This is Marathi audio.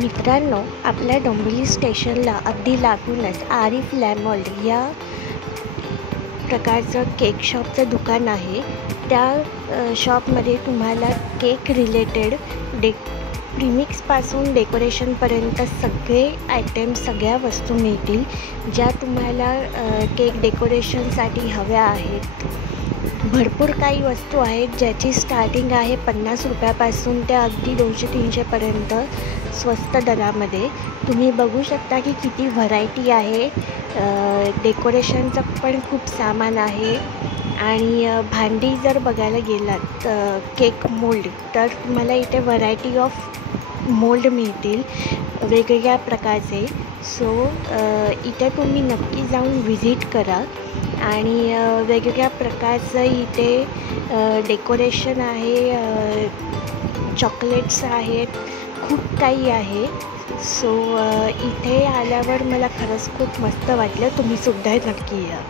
मित्रांनो, आपल्या डोंबिवली स्टेशनला अगदी लागूनच आरिफ लॅमोल्ड या प्रकारचं केक शॉपचं दुकान आहे। त्या शॉपमध्ये तुम्हाला केक रिलेटेड प्रीमिक्सपासून डेकोरेशनपर्यंत सगळे आयटम्स, सगळ्या वस्तू मिळतील ज्या तुम्हाला केक डेकोरेशनसाठी हव्या आहेत। भरपूर काही वस्तू आहेत ज्याची स्टार्टिंग आहे 50 रुपयापासून ते अगदी 200-300 पर्यंत स्वस्त दरामध्ये। तुम्ही बघू शकता की किती व्हरायटी आहे। डेकोरेशनचं पण खूप सामान आहे आणि भांडी जर बघायला गेलात केक मोल्ड, तर तुम्हाला इथे व्हरायटी ऑफ मोल्ड मिळतील वेगवेगळ्या प्रकारचे। सो इथे तुम्ही नक्की जाऊन व्हिजिट करा आणि वेगवेगळ्या प्रकारचं इथे डेकोरेशन आहे, चॉकलेट्स आहेत, खूप काही आहे। सो इथे आल्यावर मला खरंच खूप मस्त वाटलं। तुम्ही सुद्धा नक्की या।